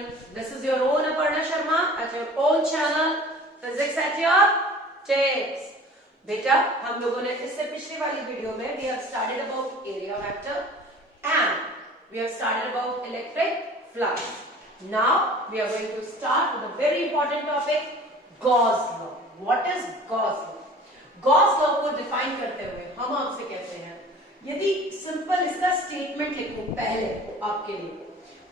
everyone. This is your own Aparna Sharma at your own channel Physics at your Tips. बेटा हम लोगों ने इससे पिछली वाली वीडियो में we have studied about area vector and we have studied about electric flux. Now we are going to start with a very important topic, Gauss law. What is Gauss law? Gauss law को define करते हुए हम आपसे कहते हैं, यदि simple इसका statement लिखूं पहले आपके लिए,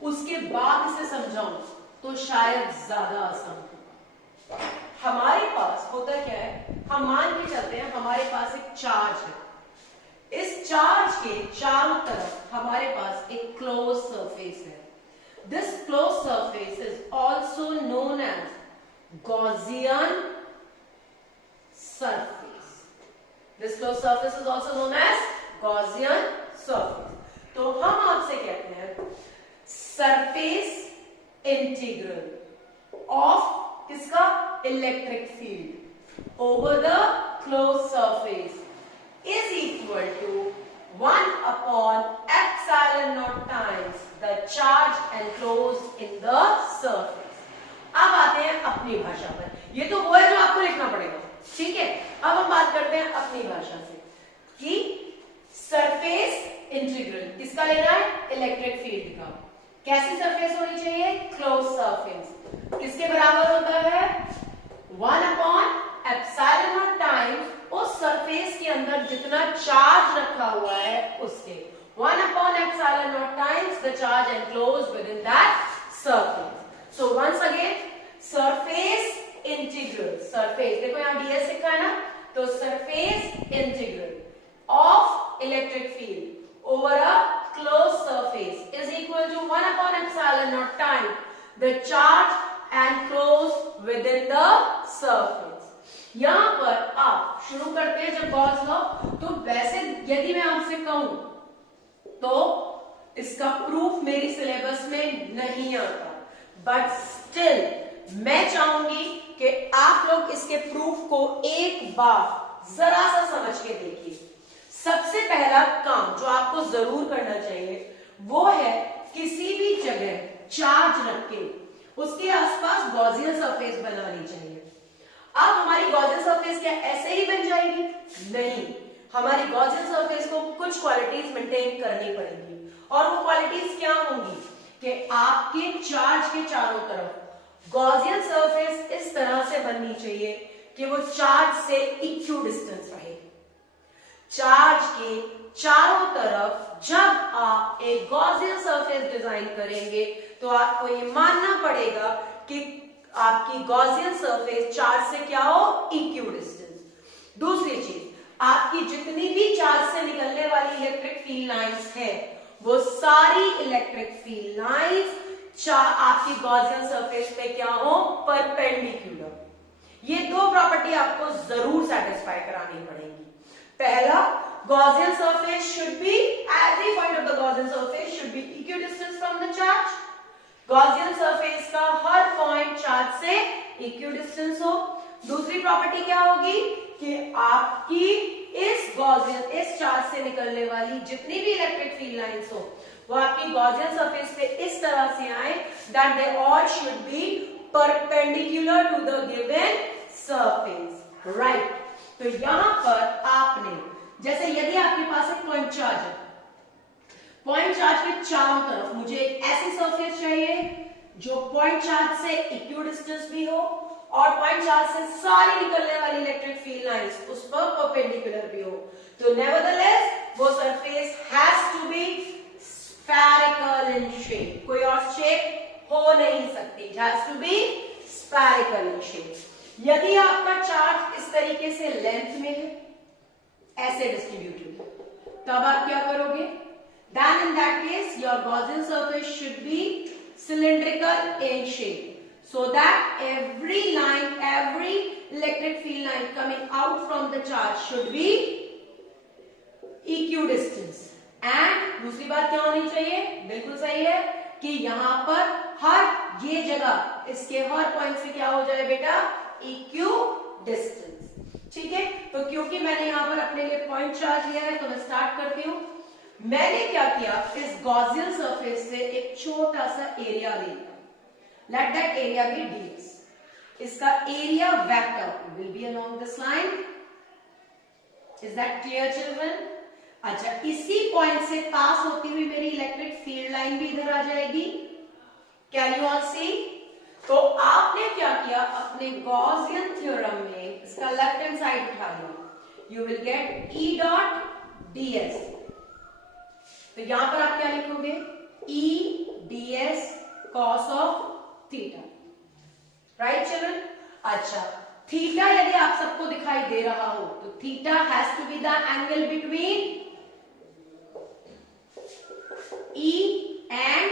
उसके बाद इसे समझाऊं तो शायद ज्यादा आसान होगा। हमारे पास होता क्या है, हम मान के चलते हैं हमारे पास एक चार्ज है, इस चार्ज के चारों तरफ हमारे पास एक क्लोज सरफेस है। This close surface is also known as Gaussian surface. This close surface is also known as Gaussian surface. तो हम आपसे कहते हैं सरफेस इंटीग्रल ऑफ किसका, electric field over the close surface is equal to 1 upon epsilon naught times the charge enclosed in the surface. अब आते हैं अपनी भाषा पर, ये तो वो है जो आपको लिखना पड़ेगा, ठीक है। अब हम बात करते हैं अपनी भाषा से कि सरफेस इंटीग्रल किसका लेना है, इलेक्ट्रिक फील्ड का। कैसी सरफेस होनी चाहिए, क्लोज सरफेस। किसके बराबर होता है, 1 अपॉन एप्सिलॉन नॉट टाइम्स उस सरफेस के अंदर जितना चार्ज रखा हुआ है उसके, 1 upon epsilon naught times the charge enclosed within that surface. So once again surface integral, surface देखो यहां ds लिखा है ना, तो surface integral of electric field over a closed surface is equal to 1 upon epsilon naught time the charge enclosed within the surface। यहां पर आप शुरू करते हैं जब गॉस लॉ, तो वैसे यदि मैं आपसे कहूं तो इसका प्रूफ मेरी सिलेबस में नहीं आता, बट स्टिल मैं चाहूंगी कि आप लोग इसके प्रूफ को एक बार जरा सा समझ के देखिए। सबसे पहला काम जो आपको जरूर करना चाहिए वो है किसी भी जगह चार्ज रख के उसके आसपास गॉसियन सरफेस बनानी चाहिए। अब हमारी गॉसियन सरफेस क्या ऐसे ही बन जाएगी? नहीं, हमारी गॉसियन सरफेस को कुछ क्वालिटीज मेंटेन करनी पड़ेंगी, और वो क्वालिटीज क्या होंगी कि आपके चार्ज के चारों तरफ गॉसियन सरफेस इस तरह से बननी चाहिए कि वो चार्ज से इक्यू डिस्टेंस रहे। चार्ज के चारों तरफ जब आप एक गॉसियन सरफेस डिजाइन करेंगे तो आपको ये मानना पड़ेगा कि आपकी गॉसियन सरफेस चार्ज से क्या हो, इक्यू डिस्टेंस। दूसरी चीज, आपकी जितनी भी चार्ज से निकलने वाली इलेक्ट्रिक फील्ड लाइंस है वो सारी इलेक्ट्रिक फील्ड लाइंस आपकी गॉसियन सरफेस पे क्या हो, परपेंडिकुलर। ये दो प्रॉपर्टी आपको जरूर सेटिस्फाई करानी पड़ेगी। पहला, Gaussian surface should be, every point of the Gaussian surface should be equidistant from the charge। Gaussian surface का हर पॉइंट चार्ज से इक्विडिस्टेंस हो। दूसरी प्रॉपर्टी क्या होगी कि आपकी इस चार्ज से निकलने वाली जितनी भी इलेक्ट्रिक फील्ड लाइंस हो वो आपकी Gaussian surface पे इस तरह से आए that they all should be perpendicular to the given surface, right? तो यहां पर आपने, जैसे यदि आपके पास एक पॉइंट चार्ज है, पॉइंट चार्ज के चारों तरफ मुझे एक ऐसी सरफेस चाहिए जो पॉइंट चार्ज से इक्यू डिस्टेंस भी हो और पॉइंट चार्ज से सारी निकलने वाली इलेक्ट्रिक फील्ड लाइंस उस पर परपेंडिकुलर भी हो, तो नेवरदलेस वो surface has to be spherical in shape, कोई और शेप हो नहीं सकती, it has to be spherical in shape. यदि आपका चार्ज इस तरीके से लेंथ में है, ऐसे डिस्ट्रीब्यूटेड, तब आप क्या करोगे, then in that case your Gaussian surface should be cylindrical in shape, so that every line, every electric field line coming out from the charge should be equidistant। and दूसरी बात क्या होनी चाहिए, बिल्कुल सही है कि यहां पर हर ये जगह इसके हर पॉइंट से क्या हो जाए बेटा, इक्यू डिस्टेंस, ठीक है। तो क्योंकि मैंने यहां पर अपने लिए पॉइंट चार्ज लिया है तो मैं स्टार्ट करती हूं। मैंने क्या किया, इस गॉसियन सरफेस से एक छोटा सा एरिया लिया, Let that area be ds. इसका area vector will be along this line. Is that clear children? अच्छा, इसी पॉइंट से पास होती हुई मेरी इलेक्ट्रिक फील्ड लाइन भी इधर आ जाएगी. Can you all see? तो आपने क्या किया, अपने गॉसियन थ्योरम में इसका लेफ्ट हैंड साइड उठा लिया. You will get E dot ds. तो यहां पर आप क्या लिखोगे, E ds cos of theta. Right children? अच्छा, थीटा यदि आप सबको दिखाई दे रहा हो तो theta has to be the angle between E and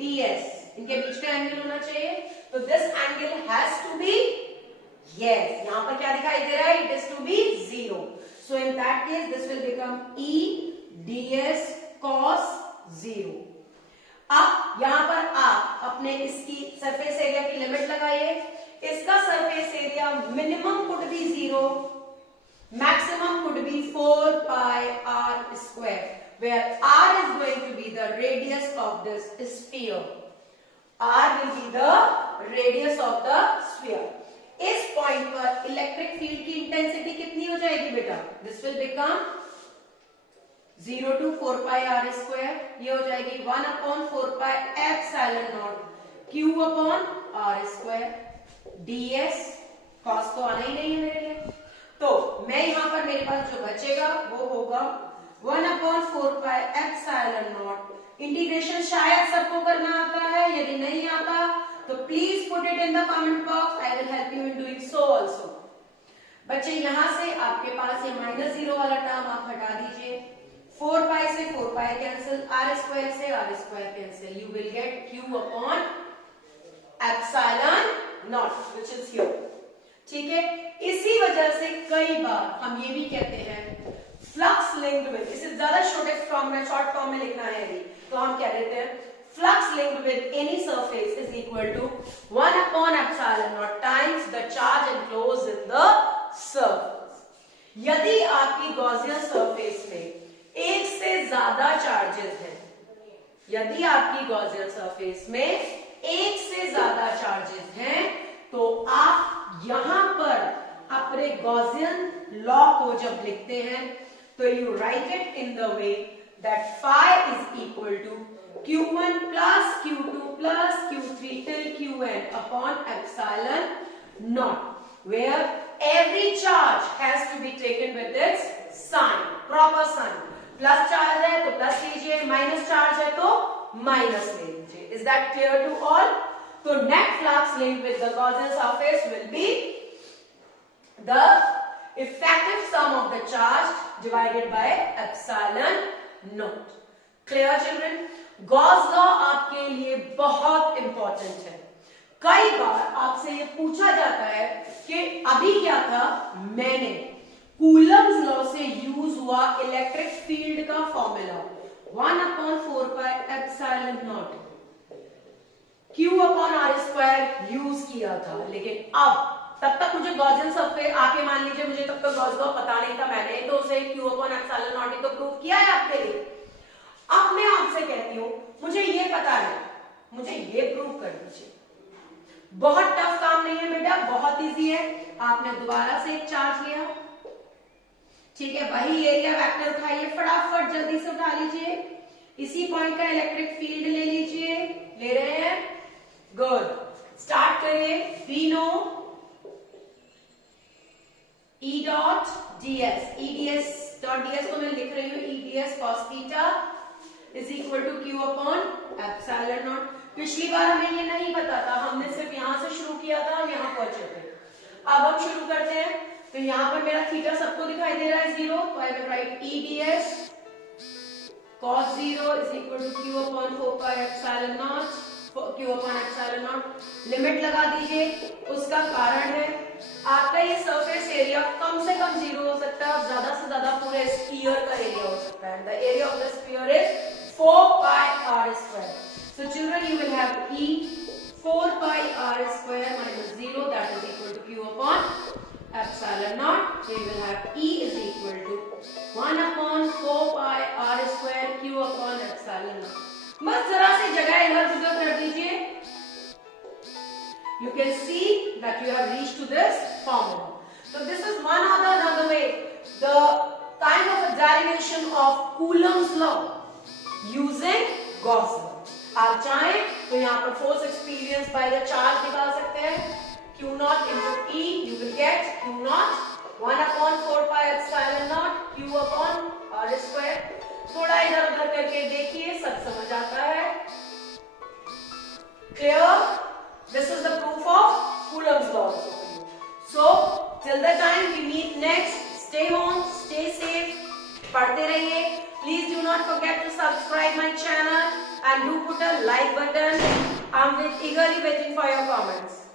ds. इनके बीच का एंगल होना चाहिए. तो this angle has to be, yes, यहां पर क्या दिखाई दे रहा है, it is to be 0. So in that case this will become E ds cos 0. अब यहां पर आप अपने इसकी सरफेस एरिया की लिमिट लगाइए. इसका surface area minimum could be 0, maximum could be 4 pi r square, where r is going to be the radius of this sphere. r will be the radius of the sphere. इस point पर electric field की intensity कितनी हो जाएगी बेटा, this will become 0 to 4 pi r square. ये हो जाएगी 1 upon 4 pi epsilon naught q upon r square ds. cos तो आना ही नहीं है मेरे लिए, तो मैं यहां पर मेरे पास जो बचेगा वो होगा 1 upon 4 pi epsilon naught. Integration शायद सबको करना आता है, यदि नहीं आता तो please put it in the comment box. I will help you in doing so also. बच्चे यहां से आपके पास ये -0 वाला टर्म आप हटा दीजिए. 4 pi से 4 pi कैंसिल, r स्क्वायर से r square cancel. You will get q upon epsilon not which is here. ठीक है, इसी वजह से कई बार हम ये भी कहते हैं फ्लक्स लिंक्ड विद, इसे ज्यादा शॉर्ट फॉर्म में लिखना है यदि तो हम क्या देते हैं, flux linked with any surface is equal to 1 upon epsilon naught times the charge enclosed in the surface. यदि आपकी गॉसियन सरफेस में एक से ज्यादा चार्जेस हैं, यदि आपकी गॉसियन सरफेस में एक से ज्यादा चार्जेस हैं, तो आप यहां पर अपने गॉसियन लॉ को जब लिखते हैं तो you write it in the way that phi is equal to q1 plus q2 plus q3 till qn upon epsilon naught, where every charge has to be taken with its sign, proper sign. Plus charge है तो plus लीजिए, minus charge है तो minus ले लीजिए. Is that clear to all? तो net flux linked with the Gaussian surface will be the effective sum of the charge divided by epsilon naught. Clear children? Gauss law आपके लिए बहुत important है. कई बार आपसे ये पूछा जाता है कि अभी क्या था, मैंने कूलम्स लॉ से यूज हुआ इलेक्ट्रिक फील्ड का formula 1 upon 4 pi epsilon naught q upon r square use किया था, लेकिन अब तब तक मुझे गॉसियन सरफेस आके मान लीजिए मुझे तब तक गॉस लॉ पता नहीं था, मैंने तो उसे q upon epsilon naught ही तो प्रूव किया है आपके लिए. अब मैं आपसे कहती हूं मुझे ये पता है, मुझे ये प्रूव कर दीजिए. बहुत टफ काम नहीं है बेटा, बहुत इजी है. आपने दोबारा से एक चार्ज लिया, ठीक है, वही एरिया वेक्टर उठाइए, फटाफट जल्दी से उठा लीजिए. इसी पॉइंट का इलेक्ट्रिक फील्ड ले लीजिए. ले रहे हैं? गुड. स्टार्ट करिए. We know E dot ds, E ds dot ds को मैं लिख रही हूँ E ds cos theta is equal to q upon epsilon naught. पिछली बार हमें ये नहीं पता था, हमने सिर्फ यहाँ से शुरू किया था, हम यहाँ पहुंचे थे. अब हम शुरू करते हैं. तो यहाँ पर मेरा थीटा सबको दिखाई दे रहा है 0, तो I will write E ds cos 0 is equal to q upon 4 pi epsilon naught, q upon epsilon naught. Limit लगा दीजिए. उसका कारण है आपका ये सरफेस एरिया कम से कम 0 हो सकता है और ज्यादा से ज्यादा पूरे स्फीयर का एरिया हो सकता है. The area of the sphere is 4 pi r square. So children, you will have E 4 pi r square minus 0, that is equal to q upon epsilon naught. So you will have E is equal to 1 upon 4 pi r square q upon epsilon naught. बस जरा सी जगह इधर उधर कर दीजिए. can see that you have reached to this formula. So this is one other another way, the kind of a derivation of Coulomb's law using Gauss law. आप चाहें तो यहाँ पर force experience by the charge निकाल सकते हैं. Q naught into E, you will get Q naught 1 upon 4 pi epsilon naught Q upon R square. थोड़ा इधर उधर करके देखिए, सब समझ आता है. Clear? This is the proof of Coulomb's law also for you. So till the time we meet next, stay home, stay safe, पढ़ते रहिए. Please do not forget to subscribe my channel and do put a like button. I'm eagerly waiting for your comments.